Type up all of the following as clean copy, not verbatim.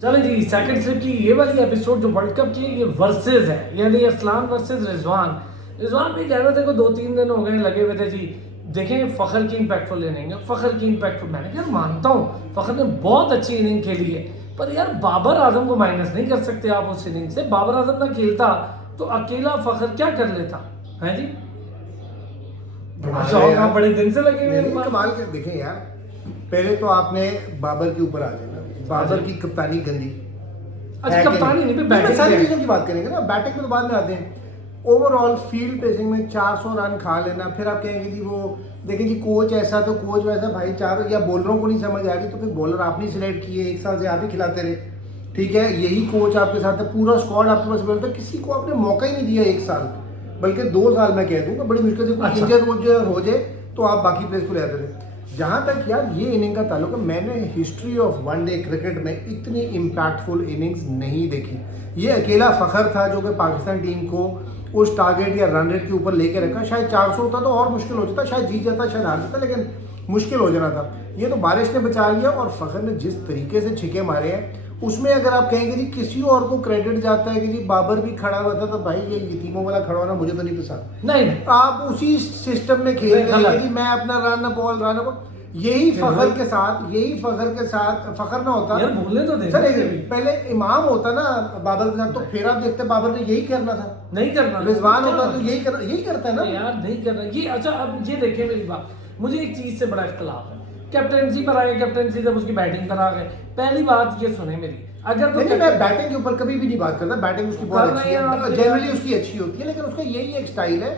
चलो जी, second slip की ये वाली एपिसोड जो वर्ल्ड कप की है, ये वर्सेस है, यानी अरसलान वर्सेस रिजवान भी कह रहे थे को 2-3 दिन हो गए लगे हुए थे जी। देखें फ़खर की इम्पैक्टफुल इनिंग है, फ़खर की इम्पैक्टफुल, मैंने यार मानता हूँ फ़खर ने बहुत अच्छी इनिंग खेली है, पर यार बाबर आजम को माइनस नहीं कर सकते आप उस इनिंग से। बाबर आजम ना खेलता तो अकेला फ़खर क्या कर लेता है जी। शौक आप बड़े दिन से लगे हुए हैं। कमाल के देखें यार, पहले तो आपने बाबर के ऊपर आ जाए ना, बाबर की कप्तानी गंदी। अच्छा, कप्तानी नहीं, बैटिंग सारी चीजों की बात करेंगे ना, बैटिंग में तो बाद में आते हैं। ओवरऑल फील्ड पेसिंग में 400 रन खा लेना, फिर आप कहेंगे जी वो देखें जी कोच ऐसा तो कोच वैसा, भाई चार या बॉलरों को नहीं समझ आ रही तो फिर बॉलर आप नहीं सिलेक्ट किए, 1 साल से आप ही खिलाते रहे, ठीक है। यही कोच आपके साथ है, पूरा स्क्वाड आपके पास बोलता, किसी को आपने मौका ही नहीं दिया 1 साल, बल्कि 2 साल मैं कह दूंगा, बड़ी मुश्किल से कुछ इंजर हो जाए तो आप बाकी प्लेयर्स को ले आते थे। जहाँ तक यार ये इनिंग का ताल्लुक है, मैंने हिस्ट्री ऑफ वनडे क्रिकेट में इतनी इम्पैक्टफुल इनिंग्स नहीं देखी। ये अकेला फ़खर था जो कि पाकिस्तान टीम को उस टारगेट या रन रेट के ऊपर लेके रखा। शायद 400 होता तो और मुश्किल हो जाता, शायद जीत जाता, शायद हार जाता, लेकिन मुश्किल हो जाना था। ये तो बारिश ने बचा लिया, और फ़खर ने जिस तरीके से छिके मारे हैं उसमें अगर आप कहेंगे जी किसी और को क्रेडिट जाता है कि जी बाबर भी खड़ा हुआ था, तो भाई ये यतीमों वाला खड़ा होना मुझे तो नहीं पसंद। नहीं, आप उसी सिस्टम में खेल रहे हैं कि मैं अपना रन बॉल यही फ़खर के साथ फ़खर ना होता यार, भूलने तो दे सर, पहले इमाम होता ना बाबर के साथ, तो फिर आप देखते बाबर ने यही करना था, नहीं करना। रिजवान होता तो यही करता है ना यार, नहीं करना ये। अच्छा, अब ये देखिए मेरी बात, मुझे एक चीज से बड़ा इख्तलाफ है। कैप्टनसी पर आ गए, कैप्टनसी जब उसकी बैटिंग पर आ गए, पहली बात ये सुने मेरी, अगर तो मैं बैटिंग के ऊपर कभी भी नहीं बात करता, बैटिंग उसकी बहुत अच्छी है, जनरली उसकी अच्छी होती है, लेकिन उसका यही एक स्टाइल है,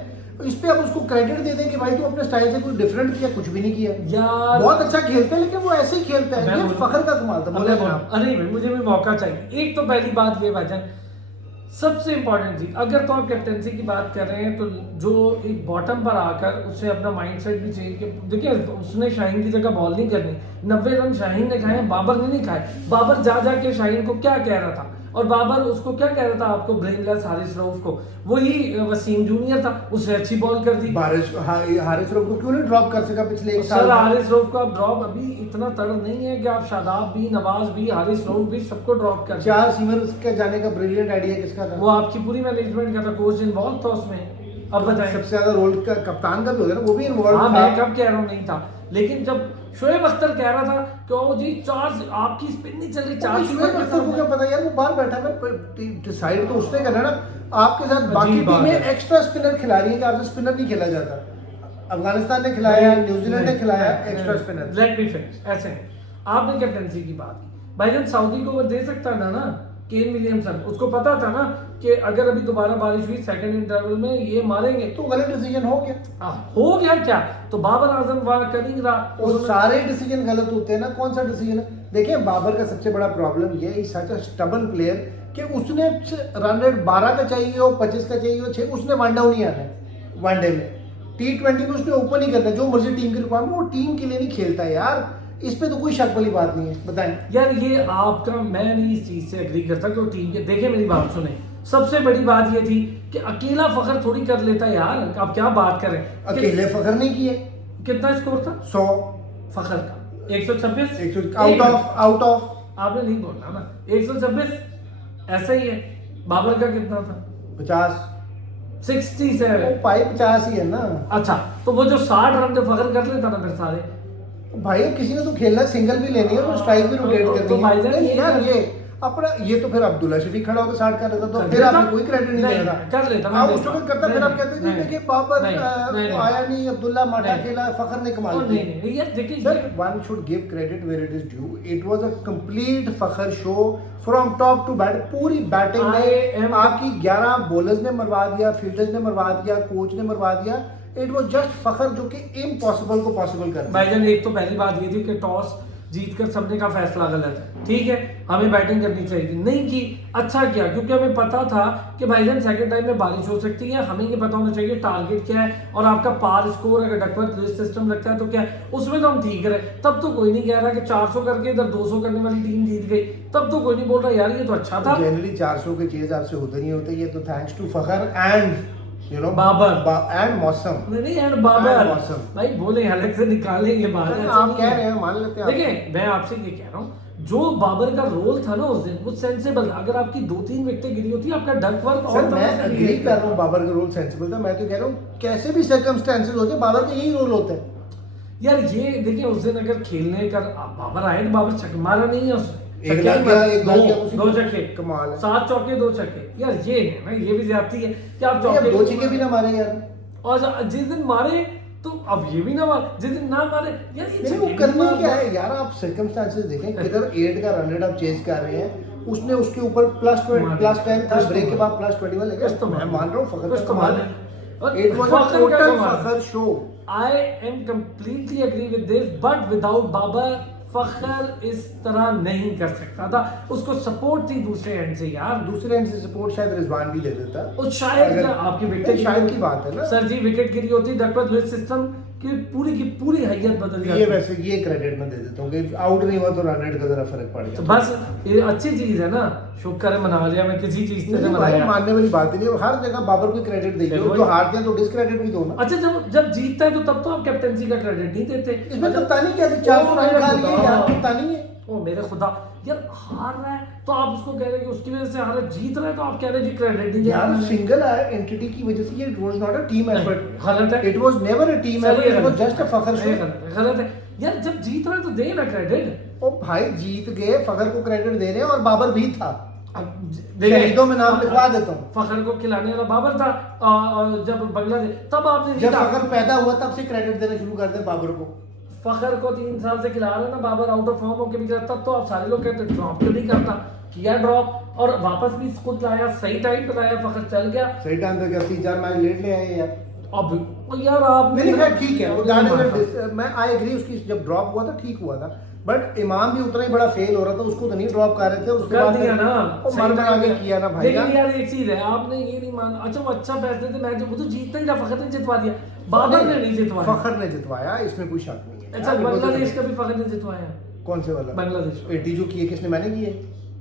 इस पे आप उसको क्रेडिट दे दें कि भाई तू अपने स्टाइल से कुछ डिफरेंट किया, कुछ भी नहीं किया यार। बहुत अच्छा खेलते हैं, लेकिन वो ऐसे ही खेलता है, ये फ़खर का कमाल था। बोले अरे भाई, मुझे भी मौका चाहिए। एक तो पहली बात ये भाईजान, सबसे इंपॉर्टेंट चीज, अगर तो आप कैप्टनसी की बात कर रहे हैं तो जो एक बॉटम पर आकर उसे अपना माइंडसेट भी चाहिए कि देखिए उसने शाहीन की जगह बॉल नहीं करनी। 90 रन शाहीन ने खाए, बाबर ने नहीं खाए। बाबर जा के शाहीन को क्या कह रहा था, और बाबर उसको क्या कह रहा था, आपको ब्रेनलेस हारिस रऊफ को, वही वसीम जूनियर था, उसने अच्छी बॉल कर दी। हारिस रऊफ को क्यों नहीं ड्रॉप कर सका पिछले 1 साल? सर, हारिस रऊफ का ड्रॉप अभी इतना तड़ नहीं है कि आप शादाब भी, नवाज भी, हारिस रऊफ भी सबको ड्रॉप कर। 4 सीमर के जाने का ब्रिलियंट आइडिया किसका था? वो आपकी पूरी मैनेजमेंट का था, कोच इन्वॉल्व था उसमें। अब बताएं, सबसे ज्यादा रोल का कप्तान का भी होता है ना, वो भी इन्वॉल्व था। मैं कब कह रहा हूँ नहीं था, लेकिन जब शोएब अख्तर कह रहा था कि ओ जी 4 आपकी स्पिन नहीं चल रही, 4 शोएब अख्तर को क्या पता यार, वो बाहर बैठा है, डिसाइड तो उसने करना ना। आपके साथ बाकी टीमें एक्स्ट्रा स्पिनर खिला रही है कि आपसे स्पिनर नहीं खेला जाता। अफगानिस्तान ने खिलाया, न्यूजीलैंड ने खिलाया extra spinner. Let me finish. ऐसे नहीं, आपने कैप्टनसी की बात की, भाईजान सऊदी को वो दे सकता है ना केन विलियमसन, उसको पता था ना कि अगर अभी दोबारा बारिश हुई सेकंड इंटरवल में ये मारेंगे, तो गलत डिसीजन हो गया क्या, तो बाबर आजम वहां कर नहीं रहा। वो सारे डिसीजन गलत होते हैं ना, कौन सा डिसीजन है? देखिए बाबर का सबसे बड़ा प्रॉब्लम ये है, सच अ स्टबन प्लेयर, कि उसने रन रेट 12 का चाहिए हो, 25 का चाहिए हो, 6, उसने वन डाउन नहीं आना है वनडे में। T20 में उसने ओपन ही करना है, जो मर्जी टीम की रिक्वायरमेंट, वो टीम के लिए नहीं खेलता है यार। इस पे तो कोई शक वाली बात नहीं है। बताएं यार, ये आपका, मैं नहीं इस चीज से एग्री करता कि वो टीम के, देखिए मेरी बात सुने, सबसे बड़ी बात ये थी कि अकेला फ़खर थोड़ी कर लेता यार, आप क्या बात करें। अकेले फ़खर नहीं किए। कितना स्कोर था? 100 फ़खर का, 126 आउट ऑफ आपने नहीं बोलना ना, 126 ऐसा ही है। बाबर का कितना था? 50 67। वो पाई 50 ही है ना। अच्छा, तो वो जो 60 रन जो फ़खर कर लेता ना फिर सारे, भाई किसी ने तो खेलना, सिंगल भी लेनी है और स्ट्राइक भी रोटेट करनी है। भाईजान ये अपना, ये तो फिर अब्दुल्ला शफीक खड़ा होकर 60 कर लेता, तो फिर आपने कोई क्रेडिट नहीं देगा। कर लेता आप उस वक्त करता, फिर आप कहते हैं देखिए बाबर आया नहीं, अब्दुल्ला माठा खेला, फ़खर ने कमाल किया। नहीं यार, देखिए sir, one should give credit where it is due. It was a complete Fakhar show from top to bat. पूरी बैटिंग में आपकी 11 बॉलर्स ने मरवा दिया, फील्डर्स ने मरवा दिया, कोच ने मरवा दिया। इट वाज जस्ट फ़खर जो कि इम्पॉसिबल को पॉसिबल कर दिया। भाईजान, एक तो पहली बात ये थी कि टॉस जीतकर सबने का फैसला गलत है, ठीक है, हमें बैटिंग करनी चाहिए, नहीं की। अच्छा किया, क्योंकि हमें पता था कि भाईजान सेकंड टाइम में बारिश हो सकती है, हमें ये पता होना चाहिए टारगेट क्या है, और आपका पार स्कोर अगर डकवर्थ लुईस सिस्टम लगता है तो क्या है, उसमें तो हम ठीक रहे। तब तो कोई नहीं कह रहा कि 400 करके इधर 200 करने वाली टीम जीत गई, तब तो कोई नहीं बोल रहा यार ये तो अच्छा था। जनरली 400 के चेज आपसे होते नहीं होते, ये तो thanks to Fakhar and Babar and mausam. नहीं, एंड बाबर मौसम भाई बोले अलग से निकालेंगे बात, आप कह रहे हैं, मान लेते हैं। देखिए मैं आपसे ये कह रहा हूँ जो बाबर का रोल था ना उस दिन वो सेंसेबल, अगर आपकी 2-3 विकेटें गिरी होती आपका डकवर्थ सर और मैं एग्री कर रहा हूँ बाबर का रोल सेंसिबल था, मैं तो कह रहा हूँ कैसे भी सर्कमस्टेंसेस हो जाए बाबर का यही रोल होता है। यार ये देखिए उस दिन अगर खेलने का बाबर आए तो बाबर छक्के मारा नहीं है उसने, एक छक्के लग नहीं गया, मारे, एक लग गया, उसी दो को छक्के, कमाल है। 7 चौके 2 छक्के, यार ये है ना, ये भी ज्यादती है कि आप नहीं, अब चौके 2 छक्के भी ना मारे यार। और जिस दिन मारे तो अब ये भी ना मारे, जिस दिन ना मारे यार ये नहीं, छक्के वो भी करने मार क्या दो। है यार, आप सर्कमस्टेंसेस देखें, किधर 8 का रन रेट आप चेज कर रहे हैं, उसने उसके ऊपर +10 था, ब्रेक के बाद +21 लेगा। कुछ तो मैं मान रहा हूँ फखर कुछ का तो कमाल मान है। और इट वाज अ फखर का टोटल कमाल। Fakhar show. I am completely agree with this, but without Babar Fakhar इस तरह नहीं कर सकता था, उसको सपोर्ट थी दूसरे एंड से यार। दूसरे एंड से सपोर्ट शायद रिजवान भी दे देता। और शायद अगर- आपकी विकेट शायद की बात है ना। सर जी, विकेट गिरी होती डकवर्थ लुईस सिस्टम की पूरी हैयत बदल ये जाती। वैसे ये क्रेडिट मैं दे देता हूँ कि आउट नहीं हुआ तो रन रेट का जरा फर्क पड़ तो गया। बस ये अच्छी चीज है ना, शुक्र है मना लिया, मैं किसी चीज से नहीं नहीं भाई, मनाया। मानने वाली बात ही नहीं है, हर जगह बाबर को क्रेडिट दीजिए, देखो जो भाई। हारते हैं तो डिसक्रेडिट भी दो ना। अच्छा, जब जब जीतता है तो तब तो आप कैप्टनसी का क्रेडिट नहीं देते। इसमें कप्तानी क्या थी, 400 रन खा लिए यार, कप्तानी है। ओ मेरे खुदा, यार हार रहा है तो आप उसको कह रहे हैं कि उसकी वजह से हार रहा है, जीत रहा है तो आप कह रहे हैं जी क्रेडिट नहीं यार देना। सिंगल एंटिटी की वजह से ये it was not a team effort, गलत है, it was never a team effort, it was just a Fakhar show. गलत है यार, जब जीत रहा है तो दे ना क्रेडिट। ओ भाई जीत गए, फखर को क्रेडिट दे रहे हैं और बाबर भी था। अब शहीदों में नाम लिखवा देता हूँ। फखर को खिलाने वाला बाबर था, और जब बांग्लादेश तब आपने जब जीता। फखर पैदा हुआ तब से क्रेडिट देना शुरू कर दे बाबर को। फखर को 3 साल से खिला रहे ना बाबर, आउट ऑफ फॉर्म होकर भी खिला, तब तो आप सारे लोग कहते ड्रॉप क्यों नहीं करता, किया ड्रॉप और वापस भी खुद लाया, सही टाइम पे लाया, फखर चल गया। सही टाइम पे 3-4 मैच लेट ले आए यार। अब यार आप नहीं खैर ठीक है, वो जाने मैं आई एग्री, उसकी जब ड्रॉप हुआ था ठीक हुआ था, बट इमाम भी उतना ही बड़ा फेल हो रहा था, उसको तो नहीं ड्रॉप कर रहे थे, उसके कर बाद दिया ना, वो सही मर टाइम आगे पे। किया ना भाई। लेकिन यार एक चीज है, आपने ये नहीं मान, अच्छा वो अच्छा फैसले थे मैच, वो तो जीतता ही था, फखर ने जितवा दिया, बाबर ने नहीं जितवाया। फखर ने जितवाया, इसमें कोई शक नहीं है। अच्छा बांग्लादेश का भी फखर ने जितवाया। कौन से वाला? बांग्लादेश 80 जो किए किसने, मैंने किए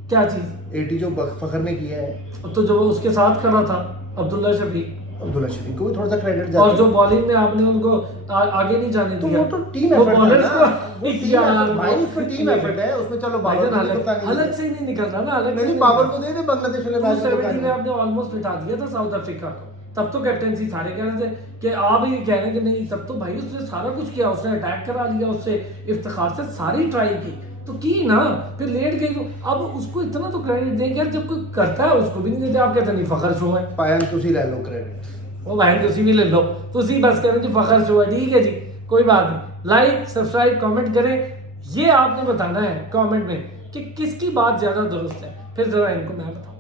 क्या चीज? 80 जो फखर ने किया है। तो जो उसके साथ खड़ा था अब्दुल्ला शफी, अब्दुल्ला शफीक को भी थोड़ा सा क्रेडिट और जाता जो है। बॉलिंग में आपने उनको आगे नहीं जाने तो दिया, वो तो टीम वो एफर्ट है bowlers ना, को- वो team यार, effort, भाई वो- उसमें टीम एफर्ट है, उसमें चलो बाबर भाईजान को अलग कप्तानी अलग से ही नहीं निकल रहा ना, अलग से नहीं नहीं बाबर निकल को रहा। दे दे बांग्लादेश वाले मैच में 270 में कप्तानी। आपने ऑलमोस्ट बिठा दिया था साउथ अफ्रीका को, तब तो कैप्टनसी सारे कह रहे थे कि आप ही कह रहे हैं कि नहीं, तब तो भाई उसने सारा कुछ किया, उसने अटैक करा लिया, उससे इफ्तिखार से सारी ट्राई की ना, फिर लेट गई तो अब उसको इतना तो क्रेडिट देंगे यार, जब कोई करता है उसको भी नहीं देते, आप कहते नहीं फखर शो है, पायन तुसी ले लो क्रेडिट। वो बहन तुसी भी ले लो, तुसी बस करें जी फखर शो है, ठीक है जी, कोई बात नहीं। लाइक सब्सक्राइब कमेंट करें, ये आपने बताना है कमेंट में कि किसकी बात ज्यादा दुरुस्त है, फिर जरा इनको मैं बताऊँ।